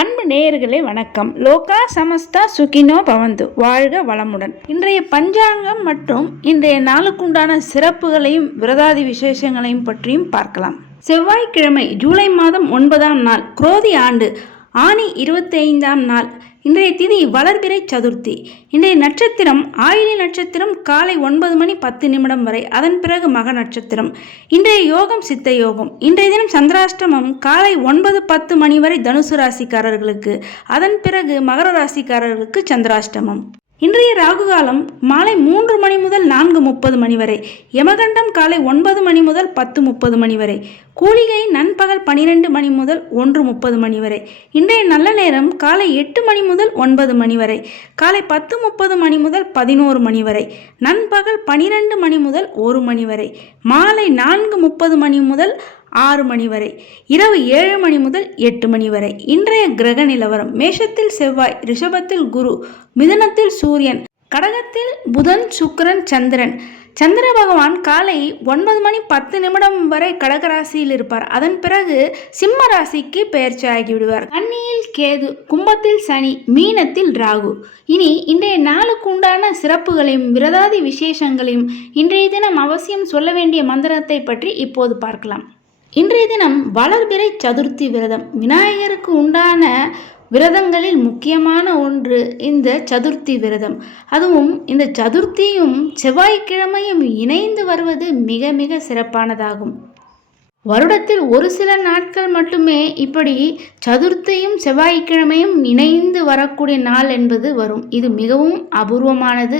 அன்பு நேயர்களே வணக்கம். லோகா சமஸ்தா சுகினோ பவந்து. வாழ்க வளமுடன். இன்றைய பஞ்சாங்கம் மற்றும் இன்றைய நாளுக்குண்டான சிறப்புகளையும் விரதாதி விசேஷங்களையும் பற்றியும் பார்க்கலாம். செவ்வாய்க்கிழமை ஜூலை மாதம் ஒன்பதாம் நாள் குரோதி ஆண்டு. ஆணி இருபத்தைந்தாம் நாள். இன்றைய திதி வளர்பிறை சதுர்த்தி. இன்றைய நட்சத்திரம் ஆயிலி நட்சத்திரம் காலை ஒன்பது மணி பத்து நிமிடம் வரை அதன் பிறகு மக நட்சத்திரம். இன்றைய யோகம் சித்த யோகம். இன்றைய தினம் சந்திராஷ்டமம் காலை ஒன்பது பத்து மணி வரை தனுசு ராசிக்காரர்களுக்கு அதன் பிறகு மகர ராசிக்காரர்களுக்கு சந்திராஷ்டமம். இன்றைய ராகு காலம் மாலை மூன்று மணி முதல் நான்கு முப்பது மணி வரை யமகண்டம் காலை ஒன்பது மணி முதல் பத்து முப்பது மணி வரை கூலிகை நண்பகல் பனிரெண்டு மணி முதல் ஒன்று முப்பது மணி வரை இன்றைய நல்ல நேரம் காலை எட்டு மணி முதல் ஒன்பது மணி வரை காலை பத்து முப்பது மணி முதல் பதினோரு மணி வரை நண்பகல் பனிரெண்டு மணி முதல் ஒரு மணி வரை மாலை நான்கு முப்பது மணி முதல் ஆறு மணி வரை. இரவு ஏழு மணி முதல் எட்டு மணி வரை. இன்றைய கிரக நிலவரம். மேஷத்தில் செவ்வாய் ரிஷபத்தில் குரு மிதுனத்தில் சூரியன் கடகத்தில் புதன் சுக்கிரன் சந்திரன். சந்திர பகவான் காலை ஒன்பது மணி பத்து நிமிடம் வரை கடகராசியில் இருப்பார். அதன் பிறகு சிம்ம ராசிக்கு பெயர்ச்சி ஆகிவிடுவார். கன்னியில் கேது கும்பத்தில் சனி மீனத்தில் ராகு. இனி இன்றைய நாளுக்கு உண்டான சிறப்புகளையும் விரதாதி விசேஷங்களையும் இன்றைய தினம் அவசியம் சொல்ல வேண்டிய மந்திரத்தை பற்றி இப்போது பார்க்கலாம். இன்றைய தினம் வளர்பிறை சதுர்த்தி விரதம். விநாயகருக்கு உண்டான விரதங்களில் முக்கியமான ஒன்று இந்த சதுர்த்தி விரதம். அதுவும் இந்த சதுர்த்தியும் செவ்வாய்க்கிழமையும் இணைந்து வருவது மிக மிக சிறப்பானதாகும். வருடத்தில் ஒரு சில நாட்கள் மட்டுமே இப்படி சதுர்த்தியும் செவ்வாய்க்கிழமையும் இணைந்து வரக்கூடிய நாள் என்பது வரும். இது மிகவும் அபூர்வமானது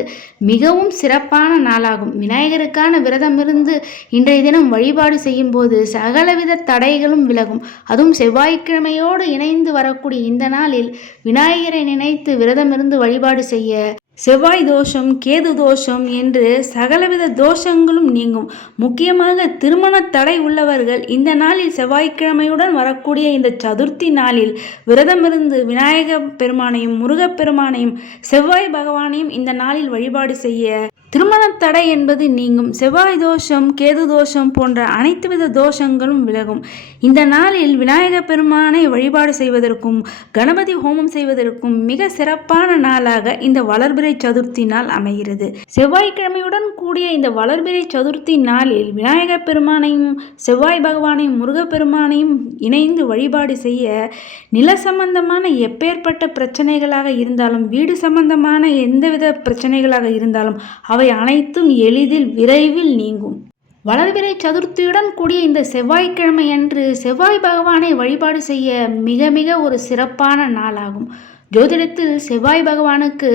மிகவும் சிறப்பான நாளாகும். விநாயகருக்கான விரதம் இருந்து இன்றைய தினம் வழிபாடு செய்யும் போது சகலவித தடைகளும் விலகும். அதுவும் செவ்வாய்க்கிழமையோடு இணைந்து வரக்கூடிய இந்த நாளில் விநாயகரை நினைத்து விரதமிருந்து வழிபாடு செய்ய செவ்வாய் தோஷம் கேது தோஷம் என்று சகலவித தோஷங்களும் நீங்கும். முக்கியமாக திருமண தடை உள்ளவர்கள் இந்த நாளில் செவ்வாய்க்கிழமையுடன் வரக்கூடிய இந்த சதுர்த்தி நாளில் விரதமிருந்து விநாயக பெருமானையும் முருகப்பெருமானையும் செவ்வாய் பகவானையும் இந்த நாளில் வழிபாடு செய்ய. திருமண தடை என்பது நீங்கும். செவ்வாய் தோஷம் கேது தோஷம் போன்ற அனைத்து வித தோஷங்களும் விலகும். இந்த நாளில் விநாயக பெருமானை வழிபாடு செய்வதற்கும் கணபதி ஹோமம் செய்வதற்கும் மிக சிறப்பான நாளாக இந்த வளர்பிறை சதுர்த்தி நாள் அமைகிறது. செவ்வாய்க்கிழமையுடன் கூடிய இந்த வளர்பிறை சதுர்த்தி நாளில் விநாயகர் பெருமானையும் செவ்வாய் பகவானையும் முருகப்பெருமானையும் இணைந்து வழிபாடு செய்ய நில சம்பந்தமான எப்பேற்பட்ட பிரச்சனைகளாக இருந்தாலும் வீடு சம்பந்தமான எந்தவித பிரச்சனைகளாக இருந்தாலும் அவை அவை அனைத்தும் எளிதில் விரைவில் நீங்கும். வளர்பிறை சதுர்த்தியுடன் கூடிய இந்த செவ்வாய்க்கிழமை அன்று செவ்வாய் பகவானை வழிபாடு செய்ய மிக மிக ஒரு சிறப்பான நாளாகும். ஜோதிடத்தில் செவ்வாய் பகவானுக்கு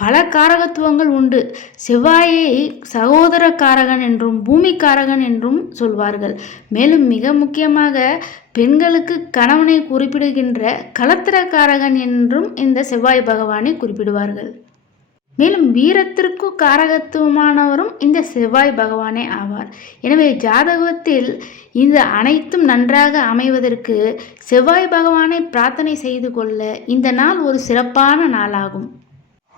பல காரகத்துவங்கள் உண்டு. செவ்வாயை சகோதர காரகன் என்றும் பூமி காரகன் என்றும் சொல்வார்கள். மேலும் மிக முக்கியமாக பெண்களுக்கு கணவனை குறிப்பிடுகின்ற கலத்திரக்காரகன் என்றும் இந்த செவ்வாய் பகவானை குறிப்பிடுவார்கள். மேலும் வீரத்திற்கும் காரகத்துவமானவரும் இந்த செவ்வாய் பகவானே ஆவார். எனவே ஜாதகத்தில் இந்த அனைத்தும் நன்றாக அமைவதற்கு செவ்வாய் பகவானை பிரார்த்தனை செய்து கொள்ள இந்த நாள் ஒரு சிறப்பான நாளாகும்.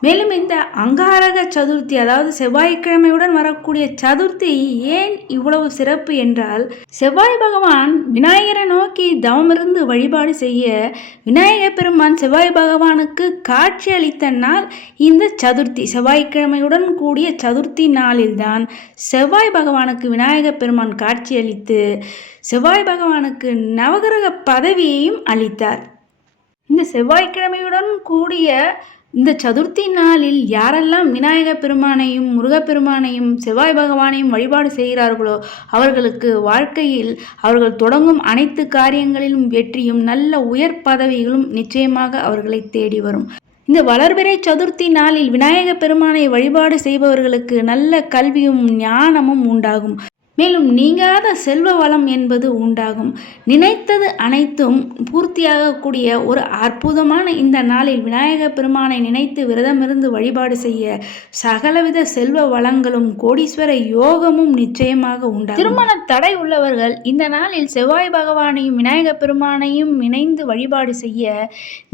மேலும் இந்த அங்காரக சதுர்த்தி அதாவது செவ்வாய்க்கிழமையுடன் வரக்கூடிய சதுர்த்தி ஏன் இவ்வளவு சிறப்பு என்றால் செவ்வாய் பகவான் விநாயகரை நோக்கி தவமிருந்து வழிபாடு செய்ய விநாயக பெருமான் செவ்வாய் பகவானுக்கு காட்சி அளித்த நாள் இந்த சதுர்த்தி. செவ்வாய்க்கிழமையுடன் கூடிய சதுர்த்தி நாளில்தான் செவ்வாய் பகவானுக்கு விநாயக பெருமான் காட்சி அளித்து செவ்வாய் பகவானுக்கு நவகிரக பதவியையும் அளித்தார். இந்த செவ்வாய்க்கிழமையுடன் கூடிய இந்த சதுர்த்தி நாளில் யாரெல்லாம் விநாயக பெருமானையும் முருகப்பெருமானையும் செவ்வாய் பகவானையும் வழிபாடு செய்கிறார்களோ அவர்களுக்கு வாழ்க்கையில் அவர்கள் தொடங்கும் அனைத்து காரியங்களிலும் வெற்றியும் நல்ல உயர் பதவிகளும் நிச்சயமாக அவர்களை தேடி வரும். இந்த வளர்பிறை சதுர்த்தி நாளில் விநாயக பெருமானை வழிபாடு செய்பவர்களுக்கு நல்ல கல்வியும் ஞானமும் உண்டாகும். மேலும் நீங்காத செல்வ வளம் என்பது உண்டாகும். நினைத்தது அனைத்தும் பூர்த்தியாகக்கூடிய ஒரு அற்புதமான இந்த நாளில் விநாயகர் பெருமானை நினைத்து விரதமிருந்து வழிபாடு செய்ய சகலவித செல்வ வளங்களும் கோடீஸ்வர யோகமும் நிச்சயமாக உண்டாகும். திருமண தடை உள்ளவர்கள் இந்த நாளில் செவ்வாய் பகவானையும் விநாயக பெருமானையும் இணைந்து வழிபாடு செய்ய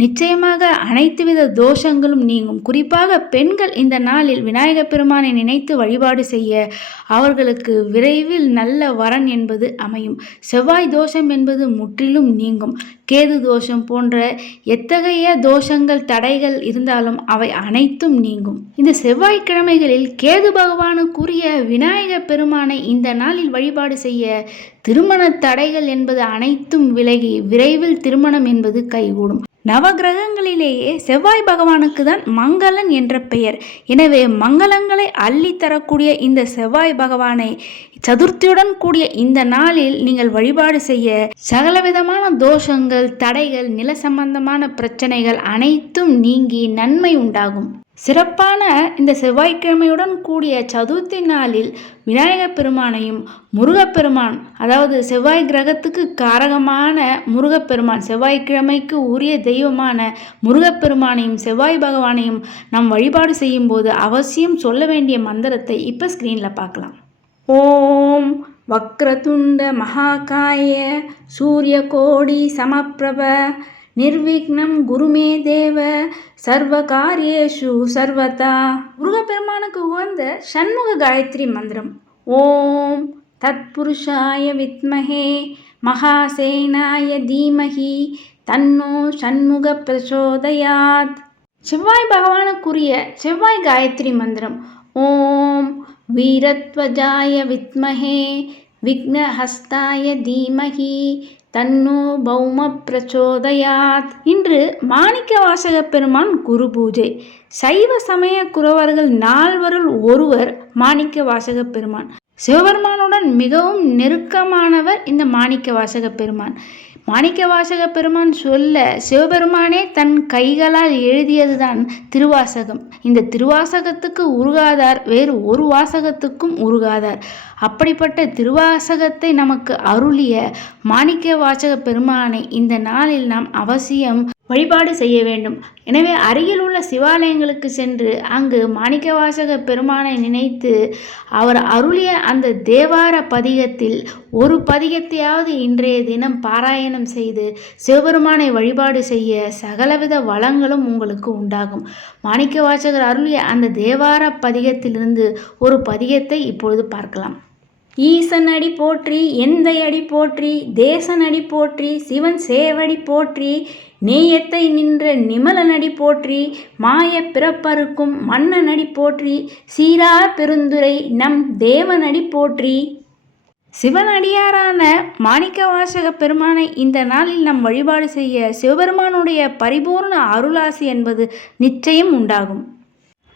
நிச்சயமாக அனைத்து வித தோஷங்களும் நீங்கும். குறிப்பாக பெண்கள் இந்த நாளில் விநாயகர் பெருமானை நினைத்து வழிபாடு செய்ய அவர்களுக்கு விரைவில் நல்ல வரன் என்பது அமையும். செவ்வாய் தோஷம் என்பது முற்றிலும் நீங்கும். கேது தோஷம் போன்ற எத்தகைய தோஷங்கள் தடைகள் இருந்தாலும் அவை அனைத்தும் நீங்கும். இந்த செவ்வாய்க்கிழமைகளில் கேது பகவானுக்குரிய விநாயக பெருமானை இந்த நாளில் வழிபாடு செய்ய திருமண தடைகள் என்பது அனைத்தும் விலகி விரைவில் திருமணம் என்பது கைகூடும். நவகிரகங்களிலேயே செவ்வாய் பகவானுக்கு தான் மங்களன் என்ற பெயர். எனவே மங்களங்களை அள்ளி தரக்கூடிய இந்த செவ்வாய் பகவானை சதுர்த்தியுடன் கூடிய இந்த நாளில் நீங்கள் வழிபாடு செய்ய சகலவிதமான தோஷங்கள் தடைகள் நில சம்பந்தமான பிரச்சனைகள் அனைத்தும் நீங்கி நன்மை உண்டாகும். சிறப்பான இந்த செவ்வாய்க்கிழமையுடன் கூடிய சதுர்த்தி நாளில் விநாயகப் பெருமானையும் முருகப்பெருமான் அதாவது செவ்வாய் கிரகத்துக்கு காரகமான முருகப்பெருமான் செவ்வாய்க்கிழமைக்கு உரிய தெய்வமான முருகப்பெருமானையும் செவ்வாய் பகவானையும் நாம் வழிபாடு செய்யும்போது அவசியம் சொல்ல வேண்டிய மந்திரத்தை இப்போ ஸ்க்ரீனில் பார்க்கலாம். ஓம் வக்ரதுண்ட மகாகாய சூரியகோடி சமப்பிரப நிர்விக்னம் குருமே தேவ சர்வ காரியேஷு சர்வதா. முருகப்பெருமானுக்கு உகந்த சண்முக காயத்ரி மந்திரம். ஓம் தத்புருஷாய வித்மகே மகாசேனாய தீமகி தன்னோ சண்முக பிரச்சோதயாத் செவ்வாய் பகவானுக்குரிய செவ்வாய் காயத்ரி மந்திரம். ஓம் வீரத்வஜாய வித்மஹே விக்னஹஸ்தாய தீமஹி தன்னோ பௌம பிரச்சோதயாத். இன்று மாணிக்க வாசக பெருமான் குரு பூஜை. சைவ சமய குறவர்கள் நால்வருள் ஒருவர் மாணிக்க வாசக பெருமான். சிவபெருமானுடன் மிகவும் நெருக்கமானவர் இந்த மாணிக்க வாசக பெருமான். மாணிக்க வாசக பெருமான் சொல்ல சிவபெருமானே தன் கைகளால் எழுதியதுதான் திருவாசகம். இந்த திருவாசகத்துக்கு உருகாதார் வேறு ஒரு வாசகத்துக்கும் உருகாதார். அப்படிப்பட்ட திருவாசகத்தை நமக்கு அருளிய மாணிக்க வாசக பெருமானை இந்த நாளில் நாம் அவசியம் வழிபாடு செய்ய வேண்டும். எனவே அருகில் உள்ள சிவாலயங்களுக்கு சென்று அங்கு மாணிக்கவாசக பெருமானை நினைத்து அவர் அருளிய அந்த தேவார பதிகத்தில் ஒரு பதிகத்தையாவது இன்றைய தினம் பாராயணம் செய்து சிவபெருமானை வழிபாடு செய்ய சகலவித வளங்களும் உங்களுக்கு உண்டாகும். மாணிக்கவாசகர் அருளிய அந்த தேவார பதிகத்திலிருந்து ஒரு பதிகத்தை இப்பொழுது பார்க்கலாம். ஈசன் அடி போற்றி எந்தை அடி போற்றி தேசன் அடி போற்றி சிவன் சேவடி போற்றி நேயத்தை நின்ற நிமலனடி போற்றி மாய பிறப்பருக்கும் அடி போற்றி சீரா பெருந்துரை நம் தேவனடி போற்றி. சிவனடியாரான மாணிக்கவாசக பெருமானை இந்த நாளில் நம் வழிபாடு செய்ய சிவபெருமானுடைய பரிபூர்ண அருளாசி என்பது நிச்சயம் உண்டாகும்.